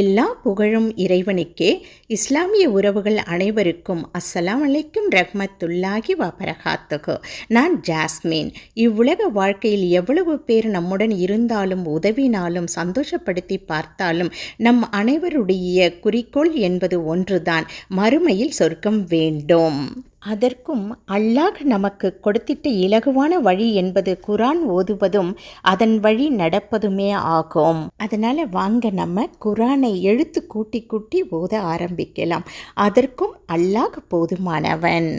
எல்லா புகழும் இறைவனுக்கே. இஸ்லாமிய உறவுகள் அனைவருக்கும் அஸ்ஸலாம் அலைக்கும் ரஹ்மத்துல்லாஹி வபரகாத்துகு நான் ஜாஸ்மின். இவ்வுலக வாழ்க்கையில் எவ்வளவு பேர் நம்முடன் இருந்தாலும் உதவினாலும் சந்தோஷப்படுத்தி பார்த்தாலும் நம் அனைவருடைய குறிக்கோள் என்பது ஒன்றுதான். மறுமையில் சொர்க்கம் வேண்டும். அதற்கும் அல்லாஹ் நமக்கு கொடுத்திட்ட இலகுவான வழி என்பது குரான் ஓதுவதும் அதன் வழி நடப்பதுமே ஆகும். அதனால வாங்க நம்ம குரானை எழுத்து கூட்டி கூட்டி ஓத ஆரம்பிக்கலாம். அதற்கும் அல்லாஹ் போதுமானவன்.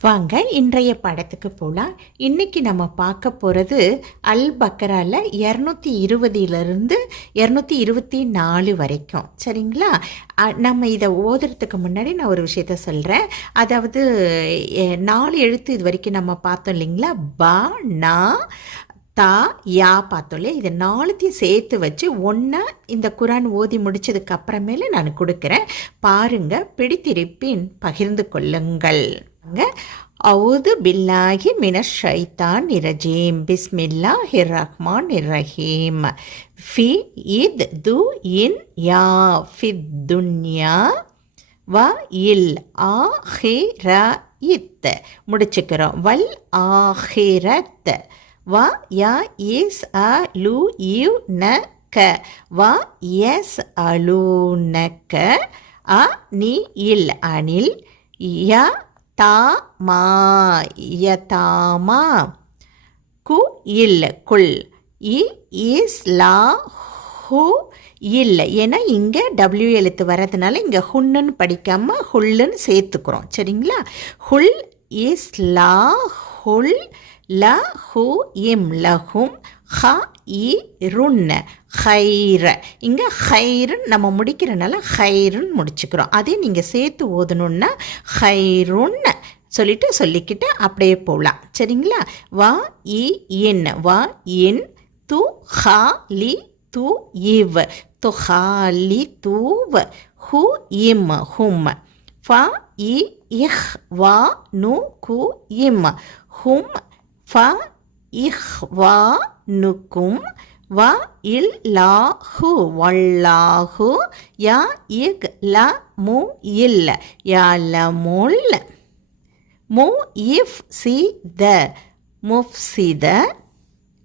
வாங்க இன்றைய படத்துக்கு போகலாம் இன்னைக்கு நம்ம பார்க்க போகிறது அல் பக்கரால இரநூத்தி இருபதிலிருந்து இரநூத்தி இருபத்தி நாலு வரைக்கும். சரிங்களா? நம்ம இதை ஓதுறதுக்கு முன்னாடி நான் ஒரு விஷயத்த சொல்கிறேன் அதாவது நாலு எழுத்து இது வரைக்கும் நம்ம பார்த்தோம் இல்லைங்களா? பா நா தா யா பார்த்தோம் இல்லையா? இதை நாலுத்தையும் சேர்த்து வச்சு ஒன்றா இந்த குரான் ஓதி முடித்ததுக்கு அப்புறமேல நான் கொடுக்குறேன். பாருங்கள் பிடித்திருப்பின் பகிர்ந்து கொள்ளுங்கள். அவுது பில்லாஹி மின ஷைத்தான் இரஜீம். பிஸ்மில்லாஹிர் ரஹ்மான் இரஹீம் ஃபி இத் து இன் யா. ஃபித் துன்யா. வ இல் ஆஹிர இத். முடிச்சுக்கிறோம். வல் ஆஹிரத். வ யா இஸ் அ லு யு ந க. வ எஸ் அலூனக்க அ நி இல் அனில் ய தா மா யதாமா கு இல் குல். இ இஸ் லா ஹு இல்லை. ஏன்னா இங்கே டபிள்யூ எழுத்து வர்றதுனால இங்கே ஹுன்னுன்னு படிக்காமல் ஹுல்லுன்னு சேர்த்துக்கிறோம். சரிங்களா? ஹுல் இஸ் லா ஹுல் ல ஹு இம் லஹும். ஹ இ ருன்ன ஹைர இங்கே ஹைருன்னு நம்ம முடிக்கிறனால ஹைருன்னு முடிச்சுக்கிறோம். அதே நீங்கள் சேர்த்து ஓதணுன்னா ஹைருன்னு சொல்லிட்டு சொல்லிக்கிட்டு அப்படியே போகலாம். சரிங்களா? வா இ என் வா இன் து ஹா லி து இவ் துஹாலி தூவ். ஹு இம் ஹும். ஃப இ இஹ் வா நு கு இம் ஹும் ஃப இஹ்வா நுக்கும் வ இல் லாஹு வல்லாஹு யா இக் ல மு இல் யா ல முல் மு இஃப் சி த முஃப்சித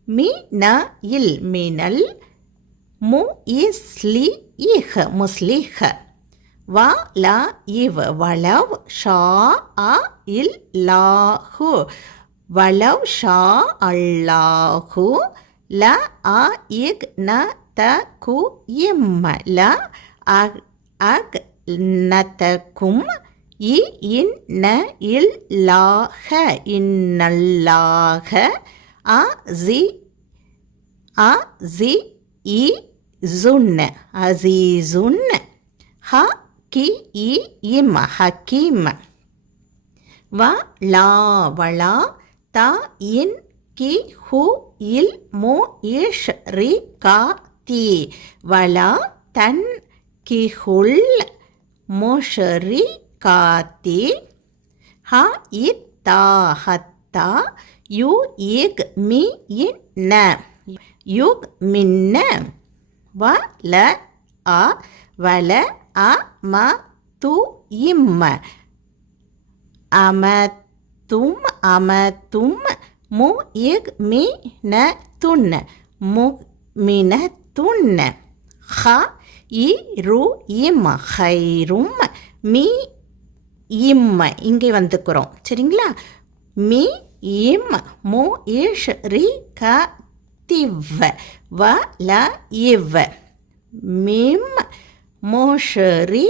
மி ந இல் மினல் மு இஸ்லி இஹ் முஸ்லிஹ். வ ல இவ் வளவ் ஷா அ இல் லாஹு வளவ் ஷா அல்லாஹு ல அ இக் ந த கு இம் ல அக் அக் நதக்கும் இ இன் ந இல் லாஹ இன்னல்லாஹ அ ஜி அ ஜி இ ஜுன் அசீசுன் ஹ கி இ இம் ஹக்கீம் வ லா வளா த இன் கி ஹு இல் மு இஷ் ரி கா தி. வலா தன் கிஹுல் முஷரி காத்தி ஹ இத்தா ஹத்தா யு இக் மி இன் ந. யுக் மின்ன வ ல அ. வல அ ம து இம் அமத் தும் அம தும் மு இக் மி ந துன். மு மின துண் ஹ இ ரு இம். ஹைரும் மி இம். இங்கே வந்துக்கிறோம். சரிங்களா? மி இம் மு இஷ் ரி க திவ். வ ல இவ். மிம் மோஷரி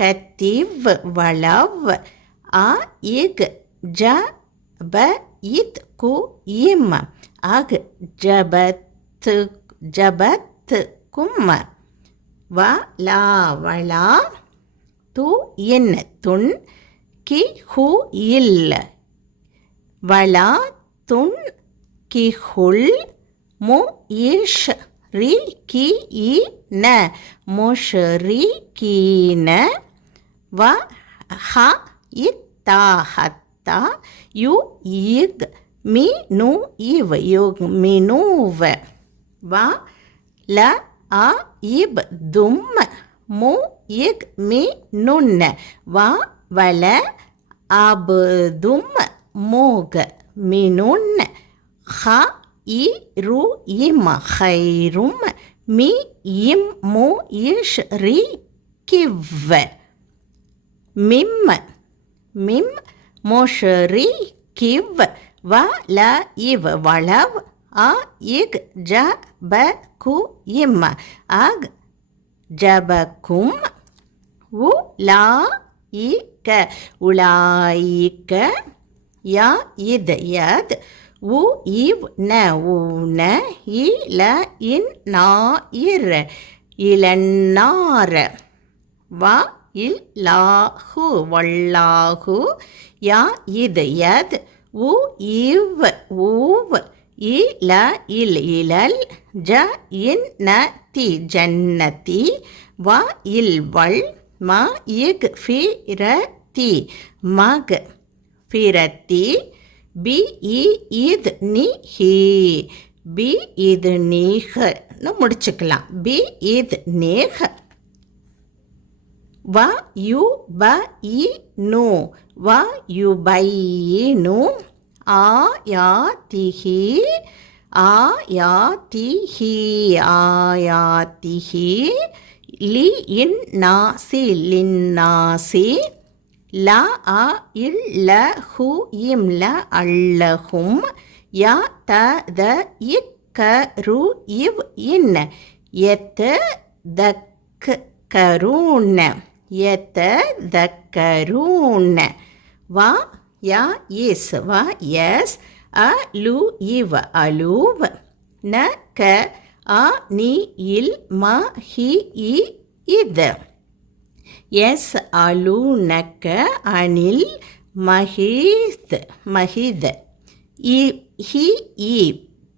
கத்திவ் வளவ். அ இக் ஜ ப இத் கு இம் அக் ஜபத் ஜபத் கும் வ லா வளா து என் துண் கி ஹு இல் வளா துண் கி ஹுல் மு இஷ் ரி கி இ ந முஷ்ரி கீன வ ஹ இத்தாஹத் இத்தா ஹத்தா யு இக் மி நு இவ் யுக் மினுவ வ ல அ இப் தும் மு இக் மி நுண்ண வா வல அபுதும் மூக மினுன் ஹ இ ரு இம் ஹைரும் மி இம் மு இஷ் ரி கிவ் மிம் மிம் மோஷரி கிவ் வ ல இவ் வளவ் அ இக் ஜ ப கு இம் அக் ஜபக்கும் உ லா இக்க உலாயிக்க யா இத் யத் உ இவ் ந உன இ ல இன் நா இர் இளநார் வா இல் லாஹு வல்லாஹு யா இது யத் உ இவ் ஊவ் இல இல் இலல் ஜ இன் ந தி ஜன்னதி வ இல் வள் ம இக் ஃபிரதி மக் ஃபிரத்தி பி இ இத் நி ஹி பி இது நீஹ்னு முடிச்சுக்கலாம். பி இது நேஹ. வ யு ப இ நு. வ யு பை நு. ஆ யா திஹி ஆ யா திஹி ஆ யா திஹி லி இன் நாசி லின் நாசி ல அ இல் ல ஹு இம் ல அல்லஹும் ய த த இக் க ரு இவ் இன். எத் தக் கருண எத்த தக்கரூன் வா யா இஸ் வா எஸ் அ லு இவ் அலூவ் ந க அ நீ இல் ம ஹி இ இத. எஸ் அலு நக்க அனில் மஹித் மஹித் இ ஹி இ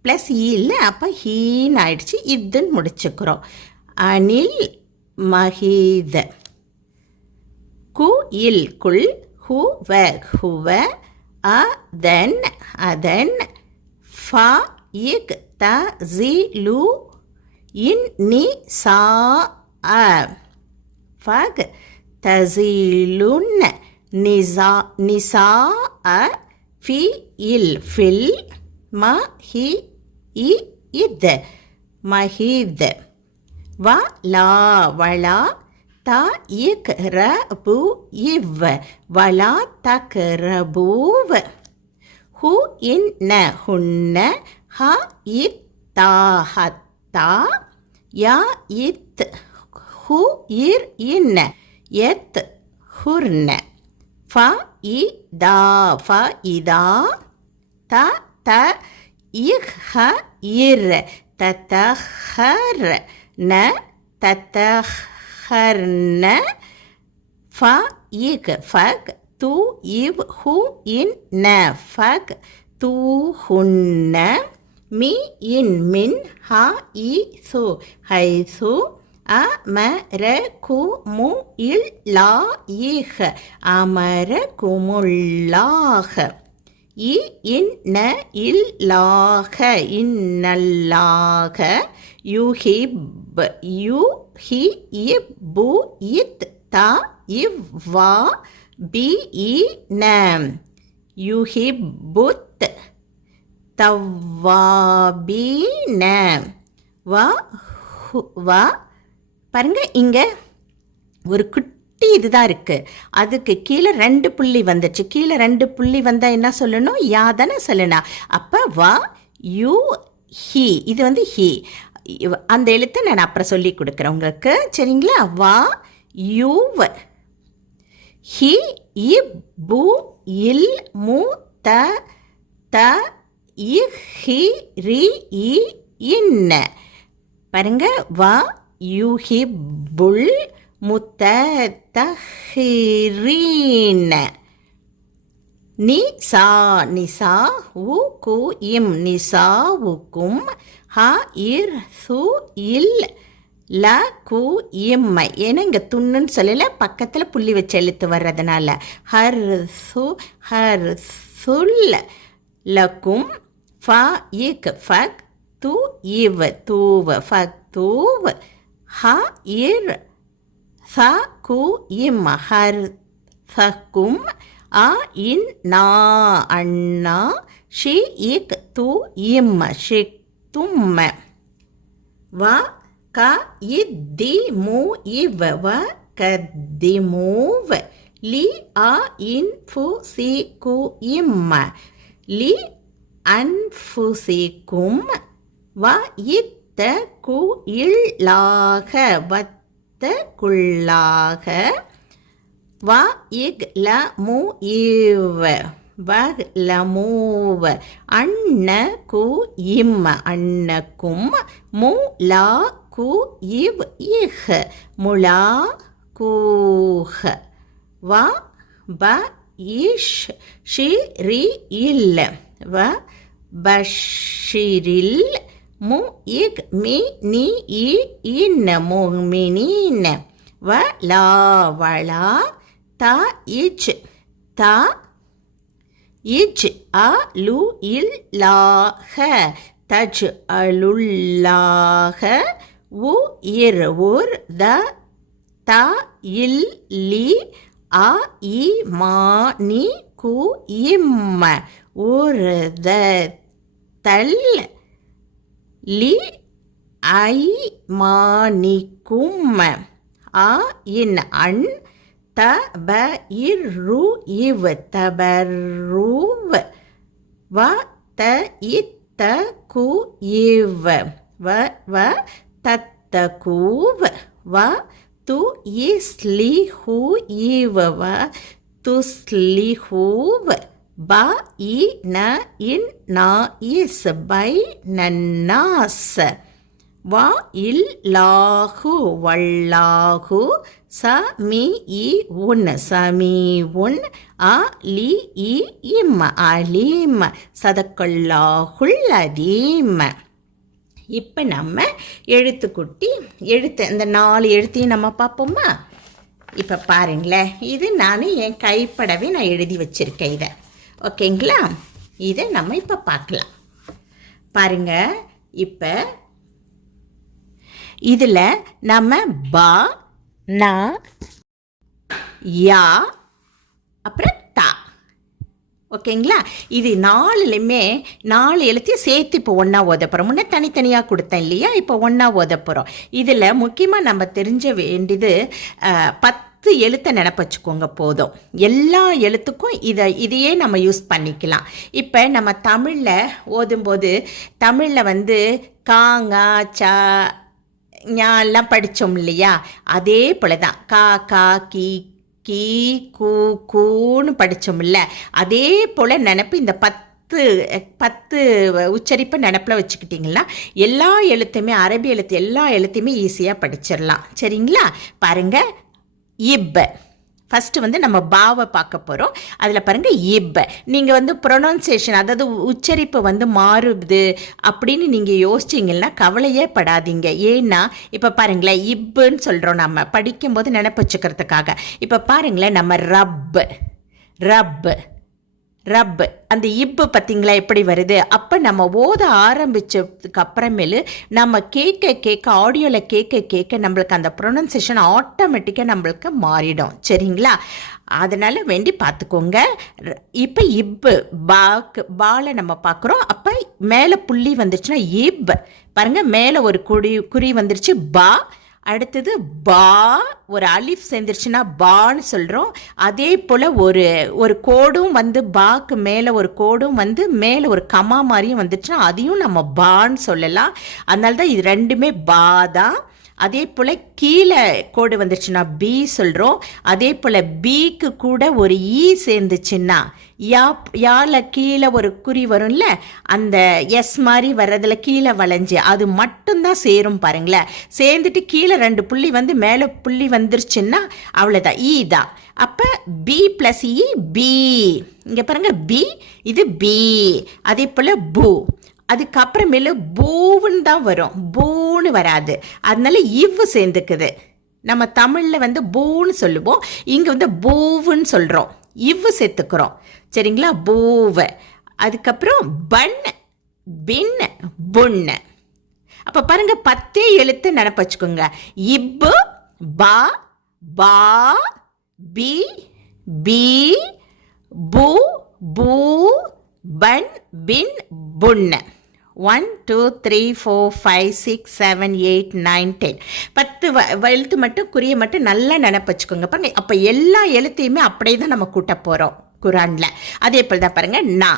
ப்ளஸ் இ இல்லை அப்போ ஹீன்னு ஆயிடுச்சு இதுன்னு முடிச்சுக்கிறோம். அனில் மஹீத கு இல் குல் ஹு வ ஹுவ அ தென் அதன் ஃபா இக் த ஜி லு இன் நி சா அ. ஃபக் தசீலுன் நிசா நிசா அ ஃபி இல் ஃபில் ம ஹி இ இத் மஹீத் வ லா வளா த இக் ர பு இவ் வலா தக் ரபூவ் ஹு இன் ந ஹுன்ன ஹ இத் தா ஹத்தா யா இத். ஹு இர் இன் எத் ஹுர்ன ஃப இ தா ஃப இதா த த இஹ் ஹ இர் தத்தஹர் ந ஹர்ன ஃப இக் ஃபக் தூ இவ் ஹூ இன் ந. ஃபக் தூ ஹுன்ன. மி இன் மின் ஹ இ சு. ஹை சு. அ ம ர கு மு இல் லா இஹ் அமரகுமுல்லாஹ் இ இன்ன இல்லாக இன்னல்லாக யுஹிப் ஹி இ இப்பு இத் த இவ்வா பி இ ந. யுஹிப்புத் தவ்வாபீன வ வ பாருங்க இங்கே ஒரு குட்டி இதுதான் இருக்குது அதுக்கு கீழே ரெண்டு புள்ளி வந்துச்சு. கீழே ரெண்டு புள்ளி வந்தால் என்ன சொல்லணும்? யா தானே சொல்லணும். அப்போ வா யூ ஹி. இது வந்து ஹி. அந்த எழுத்தை நான் அப்புறம் சொல்லி கொடுக்குறேன். உங்களுக்கு சரிங்களா? வா யூவ ஹி இ பு இல் மு த த இஹி ரி இ இன்ன பாருங்க. வா யுஹிப்புல் முத்தஹிரீன் நிசா நிசா உ கு இம். நிசாவுக்கும் ஹ இர் சு இல் ல கு இம்மை ஏன்னா இங்கே துண்ணுன்னு சொல்லல பக்கத்தில் புள்ளி வச்சு எழுத்து வர்றதுனால. ஹர் சு ஹர் சுல் லக்கும் ஃப இக் ஃபக் து இவ் தூவ் ஃபக் தூவ் ஹ இர் ச கு இம் ஹர் சக்கும் அ இன் நா அண்ணா ஷி இக் து இம் ஷிக் தும்ம. வ க இ தி மூ இவ வ கத்தி மூவ் லி அ இன் ஃபு சி கு இம்ம லி அன்ஃபு சி கும் வ இத்த கு இல்லாக வத்த குள்ளாக வ இக் ல மு இவ் வ ல அண்ண கு இம் அண்ணக்கும் மு லா கு இவ் இஹ். முலா கூஹ. வ ப இஷ் ஷி ரி இல் வ பஷிரில் மு இக் மி நி இ இன் முமினின் வ லா வளா த இச். த இச் அ லு இல் லாக தஜ் அலுல்லாக உ இர் உர் த த இல் லி அ இ மா நி கு இம். உர் த தல் லி ஐ மா நி கும். அ இன் அன் த ப இர் ரு இவ் தபர்ருவ் வ த இ த கு இவ் வ வ தத்த கூவ் வ து இஸ்லி ஹூ இவ் வ துஸ்லிஹூவ் ப இ ந இன் நா இஸ் பை நன்னாஸ் வா இல் லாகு வல்லாகு ச மி இ உன் சமீ உன் அ லி இ இம் அலீம் சதக்கொல்லாகுள் அதீம் இப்போ நம்ம எழுத்துக்குட்டி எழுத்து இந்த நாலு எழுத்தையும் நம்ம பார்ப்போமா? இப்போ பாருங்களேன் இது நான் என் கைப்படவே நான் எழுதி வச்சுருக்கேன் இதை. ஓகேங்களா? இதை நம்ம இப்போ பார்க்கலாம். பாருங்கள் இப்போ இதில் நம்ம பா நா யா அப்புறம் தா. ஓகேங்களா? இது நாலுலையுமே நாலு எழுத்தையும் சேர்த்து இப்போ ஒன்றா ஓத போகிறோம் முன்னே தனித்தனியாக கொடுத்தேன் இல்லையா? இப்போ ஒன்றா ஓத போகிறோம் இதில் முக்கியமாக நம்ம தெரிஞ்ச வேண்டியது பத்து எழுத்தை நினப்பச்சுக்கோங்க போதும். எல்லா எழுத்துக்கும் இதை இதையே நம்ம யூஸ் பண்ணிக்கலாம். இப்போ நம்ம தமிழில் ஓதும்போது தமிழில் வந்து காங்கா சா ஞாலாம் படித்தோம் இல்லையா? அதே போல தான் கா கா கி கீ கூ கூன்னு படித்தோம்ல அதே போல் நினப்பு இந்த பத்து பத்து உச்சரிப்பை நினப்பில் வச்சுக்கிட்டிங்கன்னா எல்லா எழுத்துமே அரபி எழுத்து எல்லா எழுத்தையுமே ஈஸியாக படிச்சிடலாம் சரிங்களா? பாருங்கள் இப். ஃபஸ்ட்டு வந்து நம்ம பாவை பார்க்க போகிறோம் அதில் பாருங்கள் இப். நீங்கள் வந்து ப்ரொனவுன்சியேஷன் அதாவது உச்சரிப்பு வந்து மாறுது அப்படின்னு நீங்கள் யோசிச்சிங்கன்னா கவலையே படாதீங்க. ஏன்னா இப்போ பாருங்களேன் இப்புன்னு சொல்கிறோம் நம்ம. படிக்கும்போது நினைப்பு வச்சுக்கிறதுக்காக. இப்போ பாருங்களேன் நம்ம ரப். ரப். ரப் அந்த இப்பு பார்த்தீங்களா எப்படி வருது? அப்போ நம்ம ஓத ஆரம்பித்ததுக்கு அப்புறமேலு நம்ம கேட்க கேட்க ஆடியோவில் கேட்க கேட்க நம்மளுக்கு அந்த ப்ரொனன்சியேஷன் ஆட்டோமேட்டிக்காக நம்மளுக்கு மாறிடும். சரிங்களா? அதனால் வேண்டி பார்த்துக்கோங்க. இப்போ இப்பு பாக்கு பாலை நம்ம பார்க்குறோம். அப்போ மேலே புள்ளி வந்துருச்சுன்னா இப். பாருங்கள் மேலே ஒரு குடி குறி வந்துருச்சு பா. அடுத்தது பா ஒரு அலிஃப் சேர்ந்துருச்சுன்னா பான்னு சொல்கிறோம் அதே போல் ஒரு ஒரு கோடும் வந்து பாக்கு மேலே ஒரு கோடும் வந்து மேலே ஒரு கமா மாதிரியும் வந்துச்சுன்னா அதையும் நம்ம பான்னு சொல்லலாம். அதனால தான் இது ரெண்டுமே பா தான். அதே போல் கீழே கோடு வந்துச்சுன்னா பி சொல்கிறோம் அதே போல் பிக்கு கூட ஒரு இ சேர்ந்துச்சுன்னா யா யால கீழே ஒரு குறி வரும்ல அந்த எஸ் மாதிரி வர்றதில் கீழே வளைஞ்சு அது மட்டும்தான் சேரும் பாருங்களேன். சேர்ந்துட்டு கீழே ரெண்டு புள்ளி வந்து மேலே புள்ளி வந்துருச்சுன்னா அவ்வளோதான் இ e தான். அப்போ பி ப்ளஸ் இ e, பி இங்கே பாருங்க பி இது பி அதே போல் பூ அதுக்கப்புறமேலு பூவுன்னு தான் வரும். பூன்னு வராது. அதனால இவ்வு சேர்ந்துக்குது. நம்ம தமிழில் வந்து பூன்னு சொல்லுவோம். இங்கே வந்து பூவுன்னு சொல்கிறோம் இவ்வு சேர்த்துக்கிறோம். சரிங்களா? பூவை. அதுக்கப்புறம் பண் பின் புன்னு அப்போ பாருங்க பத்தே எழுத்து நினப்பச்சுக்கோங்க இப்பு பா பா பி பி பு பூ பன் பின் புன்ன. One two three four five six seven eight nine ten பத்து வ எழுத்து மட்டும் குறிய மட்டும் நல்லா நினப்பு வச்சுக்கோங்க. பாருங்க அப்போ எல்லா எழுத்தையுமே அப்படியே தான் நம்ம கூட்ட போகிறோம் குரானில். அதே போல் தான் பாருங்கள் நா.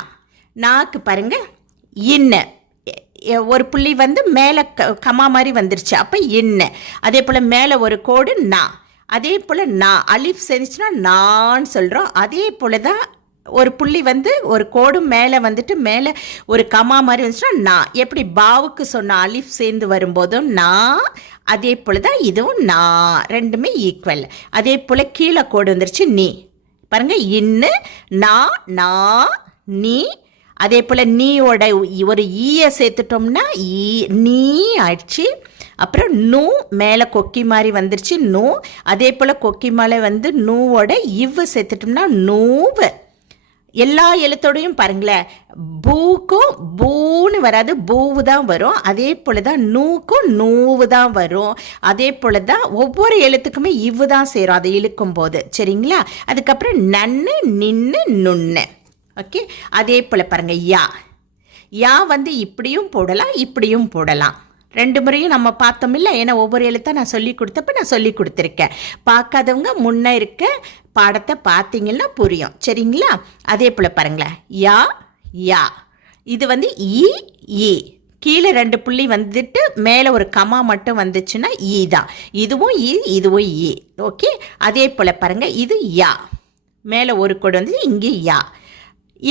நாக்கு பாருங்க இன்ன. ஒரு புள்ளி வந்து மேலே க கமா மாதிரி வந்துருச்சு அப்போ இன்ன. அதே போல் மேலே ஒரு கோடு நா. அதே போல் நான் அலிஃப் செஞ்சுச்சுன்னா நான் சொல்கிறோம் அதே போல் தான் ஒரு புள்ளி வந்து ஒரு கோடு மேலே வந்துட்டு மேலே ஒரு கமா மாதிரி வந்துச்சுன்னா நான் எப்படி பாவுக்கு சொன்ன அலிஃப் சேர்ந்து வரும்போதும் நான் அதே போல் தான் இதுவும் நான் ரெண்டுமே ஈக்குவல் அதே போல் கீழே கோடு வந்துருச்சு நீ. பாருங்க இன்னு நான் நான் நீ. அதே போல் நீயோட ஒரு ஈயை சேர்த்துட்டோம்னா ஈ நீ ஆயிடுச்சு. அப்புறம் நூ மேலே கொக்கி மாதிரி வந்துருச்சு நூ. அதே போல் கொக்கி மேலே வந்து நூவோட இவ்வு சேர்த்துட்டோம்னா நூவு. எல்லா எழுத்தோடையும் பாருங்களேன். பூக்கும் பூன்னு வராது பூவு தான் வரும். அதே போல தான் நூக்கும் நூவு தான் வரும். அதே போல தான் ஒவ்வொரு எழுத்துக்குமே இவ்வு தான் சேரும் அதை இழுக்கும் போது சரிங்களா? அதுக்கப்புறம் நன்னு நின்னு நுண்ணு ஓகே? அதே போல் பாருங்க யா. யா வந்து இப்படியும் போடலாம் இப்படியும் போடலாம். ரெண்டு முறையும் நம்ம பார்த்தோம் இல்லை ஏன்னா ஒவ்வொரு எழுத்தா நான் சொல்லி கொடுத்தப்ப நான் சொல்லி கொடுத்துருக்கேன். பார்க்காதவங்க முன்னே இருக்க பாடத்தை பார்த்தீங்கன்னா புரியும். சரிங்களா? அதே போல் பாருங்களேன். யா யா. இது வந்து இ இ கீழே ரெண்டு புள்ளி வந்துட்டு மேலே ஒரு கமா மட்டும் வந்துச்சுன்னா ஈ தான். இதுவும் ஈ இதுவும் ஈ. ஓகே? அதே போல் பாருங்கள் இது யா. மேலே ஒரு கோடு வந்து இங்கே யா.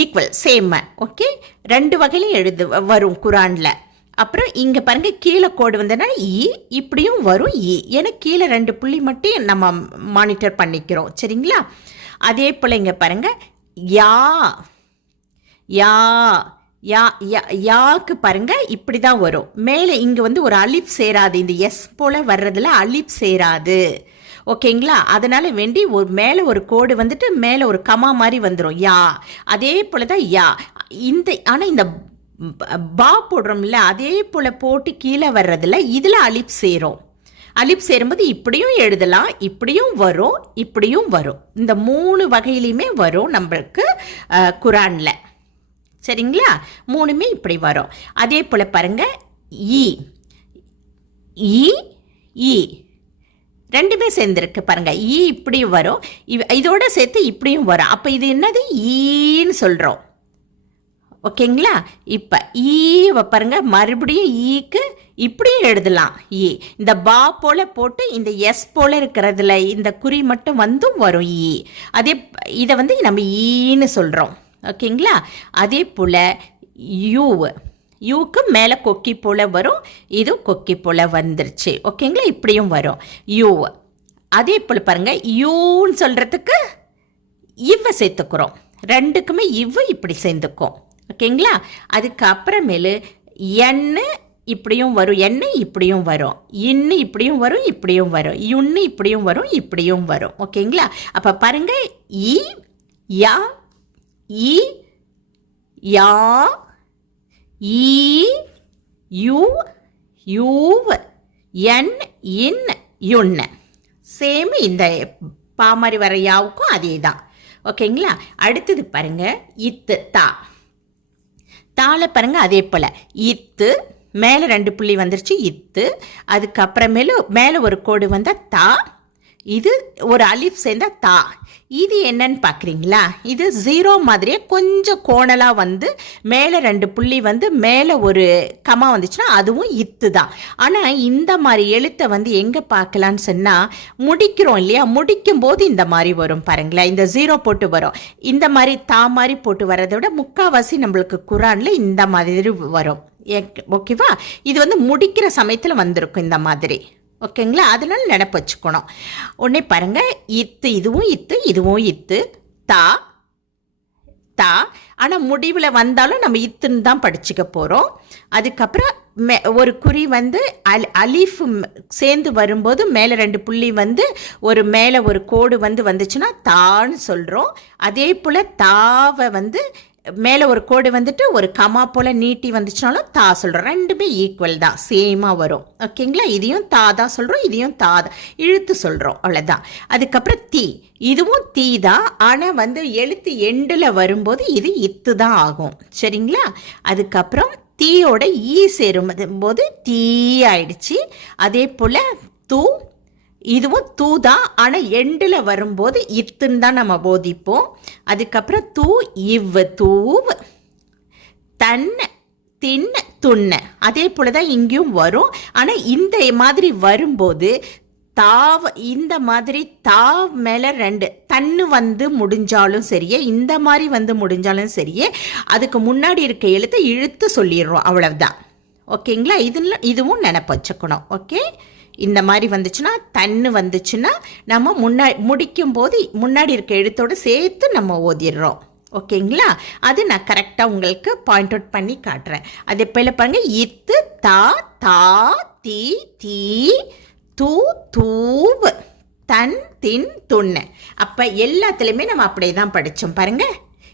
Equal same okay? ரெண்டு வகையிலும் எழுது வரும் குரானில். அப்புறம் இங்கே பாருங்க கீழே கோடு வந்ததுன்னா இ இப்படியும் வரும் இ. ஏன்னா கீழே ரெண்டு புள்ளி மட்டும் நம்ம மானிட்டர் பண்ணிக்கிறோம். சரிங்களா? அதே போல் இங்கே பாருங்க யா யா யா யா யாக்கு பாருங்க இப்படி தான் வரும். மேலே இங்கே வந்து ஒரு அலிப் சேராது. இந்த எஸ் போல் வர்றதுல அலிப் சேராது. ஓகேங்களா? அதனால வேண்டி ஒரு மேலே ஒரு கோடு வந்துட்டு மேலே ஒரு கமா மாதிரி வந்துடும் யா. அதே போல் தான் யா. இந்த ஆனால் இந்த பா போடுறோம்ல அதே போல் போட்டு கீழே வர்றதுல இதில் அலிப் சேரும். அலிப் சேரும்போது இப்படியும் எழுதலாம் இப்படியும் வரும் இப்படியும் வரும். இந்த மூணு வகையிலையுமே வரும் நம்மளுக்கு குரானில். சரிங்களா? மூணுமே இப்படி வரும். அதே போல் பாருங்க ஈ. ஈ ஈ. ரெண்டுமே சேர்ந்துருக்கு பாருங்க. ஈ இப்படி வரும். இதோட சேர்த்து இப்படியும் வரும். அப்போ இது என்னது? ஈன்னு சொல்கிறோம் ஓகேங்களா? இப்போ ஈவை பாருங்க மறுபடியும் ஈக்கு இப்படியும் எழுதலாம். ஈ. இந்த பா போல போட்டு இந்த எஸ் போல இருக்கிறதுல இந்த குறி மட்டும் வந்தும் வரும் ஈ. அதே இதை வந்து நம்ம ஈன்னு சொல்கிறோம் ஓகேங்களா? அதே போல் யூ யூக்கு மேலே கொக்கி போல வரும் இது கொக்கி போல வந்துருச்சு. ஓகேங்களா? இப்படியும் வரும். யூ அதே போல் பாருங்கள் யூன்னு சொல்கிறதுக்கு இவ்வை சேர்த்துக்கிறோம். ரெண்டுக்குமே இவ்வு இப்படி சேர்ந்துக்கும். ஓகேங்களா அதுக்கப்புறமேலு எண்ணு இப்படியும் வரும் எண்ணெய் இப்படியும் வரும் இன்னு இப்படியும் வரும் இப்படியும் வரும் யுன்னு இப்படியும் வரும் இப்படியும் வரும். ஓகேங்களா அப்போ பாருங்க இ யா இ யா ஈ யூ யூவ் என் இன் யுன்னு சேம் இந்த பாமரி வர யாவுக்கும் அதே தான் ஓகேங்களா அடுத்தது பாருங்க இத்து தா. தாளை பாருங்க அதே போல். இத்து மேலே ரெண்டு புள்ளி வந்துருச்சு இத்து. அதுக்கப்புறமேலு மேலே ஒரு கோடு வந்தால் தா இது ஒரு அலிஃப் சேர்ந்தால் தா. இது என்னன்னு பார்க்குறீங்களா? இது ஜீரோ மாதிரியே கொஞ்சம் கோணலாக வந்து மேலே ரெண்டு புள்ளி வந்து மேலே ஒரு கமா வந்துச்சுன்னா அதுவும் இத்து தான். ஆனால் இந்த மாதிரி எழுத்தை வந்து எங்கே பார்க்கலான்னு சொன்னால் முடிக்கிறோம் இல்லையா? முடிக்கும் போது இந்த மாதிரி வரும் பாருங்களேன். இந்த ஜீரோ போட்டு வரும். இந்த மாதிரி தா மாதிரி போட்டு வர்றதை விட முக்காவாசி நம்மளுக்கு குரானில் இந்த மாதிரி வரும். ஏக்- ஓகேவா? இது வந்து முடிக்கிற சமயத்தில் வந்திருக்கும் இந்த மாதிரி. ஓகேங்களா? அதனால நினப்பு வச்சுக்கணும். உடனே பாருங்கள் இத்து இதுவும் இத்து இதுவும் இத்து தா தா. ஆனால் முடிவில் வந்தாலும் நம்ம இத்துன்னு தான் படிச்சுக்க போகிறோம் அதுக்கப்புறம் மே ஒரு குறி வந்து அல் அலீஃப் சேர்ந்து வரும்போது மேலே ரெண்டு புள்ளி வந்து ஒரு மேலே ஒரு கோடு வந்து வந்துச்சுன்னா தான்னு சொல்கிறோம் அதே போல் தாவை வந்து மேலே ஒரு கோடு வந்துட்டு ஒரு கமா போல் நீட்டி வந்துச்சுனாலும் தா சொல்கிறோம் ரெண்டுமே ஈக்குவல் தான். சேமாக வரும். ஓகேங்களா? இதையும் தா தான் சொல்கிறோம் இதையும் தா தான் இழுத்து சொல்கிறோம் அவ்வளோதான் அதுக்கப்புறம் தீ. இதுவும் தீ தான். ஆனால் வந்து எழுத்து எண்டில் வரும்போது இது இத்து தான் ஆகும். சரிங்களா? அதுக்கப்புறம் தீயோட ஈ சேரும் போது தீ ஆயிடுச்சு. அதே போல் தூ இதுவும் தூ தான். ஆனால் எண்டில் வரும்போது இத்துன்னு தான் நம்ம போதிப்போம். அதுக்கப்புறம் தூ இவ் தூவ் தன் தின் துண்ண அதே போல் தான் இங்கேயும் வரும். ஆனால் இந்த மாதிரி வரும்போது தாவ இந்த மாதிரி தாவ் மேலே ரெண்டு தன்னு வந்து முடிஞ்சாலும் சரியே இந்த மாதிரி வந்து முடிஞ்சாலும் சரியே அதுக்கு முன்னாடி இருக்க எழுத்தை இழுத்து சொல்லிடுறோம். அவ்வளவுதான். ஓகேங்களா? இதுல இதுவும் நினப்பு வச்சுக்கணும். ஓகே? இந்த மாதிரி வந்துச்சுன்னா தன்னு வந்துச்சுன்னா நம்ம முன்னா முடிக்கும் போது முன்னாடி இருக்க எழுத்தோடு சேர்த்து நம்ம ஓதிடுறோம் ஓகேங்களா? அது நான் கரெக்டாக உங்களுக்கு பாயிண்ட் அவுட் பண்ணி காட்டுறேன். அதே போல் பாருங்க. இத்து தா தா தி தீ தூ தூவு. தன் தின் துண்ணு அப்போ எல்லாத்துலேயுமே நம்ம அப்படியே தான் படித்தோம் பாருங்க.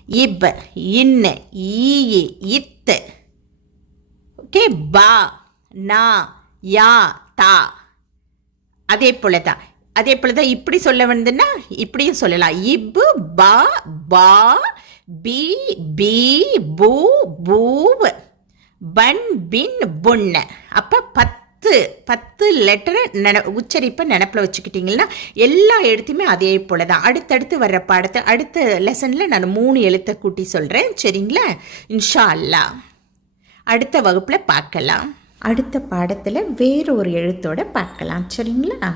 இப் இன்னு ஈ இத்து. ஓகே? பா நா யா தா. அதே போல தான் அதே போல தான் இப்படி சொல்ல வந்ததுன்னா இப்படியும் சொல்லலாம். இப்பு பா பா பி பி பூ பூவ் பன் பின் புண்ண அப்போ பத்து பத்து லெட்டரை நென உச்சரிப்பை நினப்பில் வச்சுக்கிட்டிங்கன்னா எல்லா எழுத்துமே அதே போல தான் அடுத்தடுத்து வர்ற பாடத்தை அடுத்த லெசனில் நான் மூணு எழுத்தை கூட்டி சொல்கிறேன் சரிங்களா? இன்ஷா அல்லா அடுத்த வகுப்பில் பார்க்கலாம். அடுத்த பாடத்தில் வேறு ஒரு எழுத்தோட பார்க்கலாம் சரிங்களா?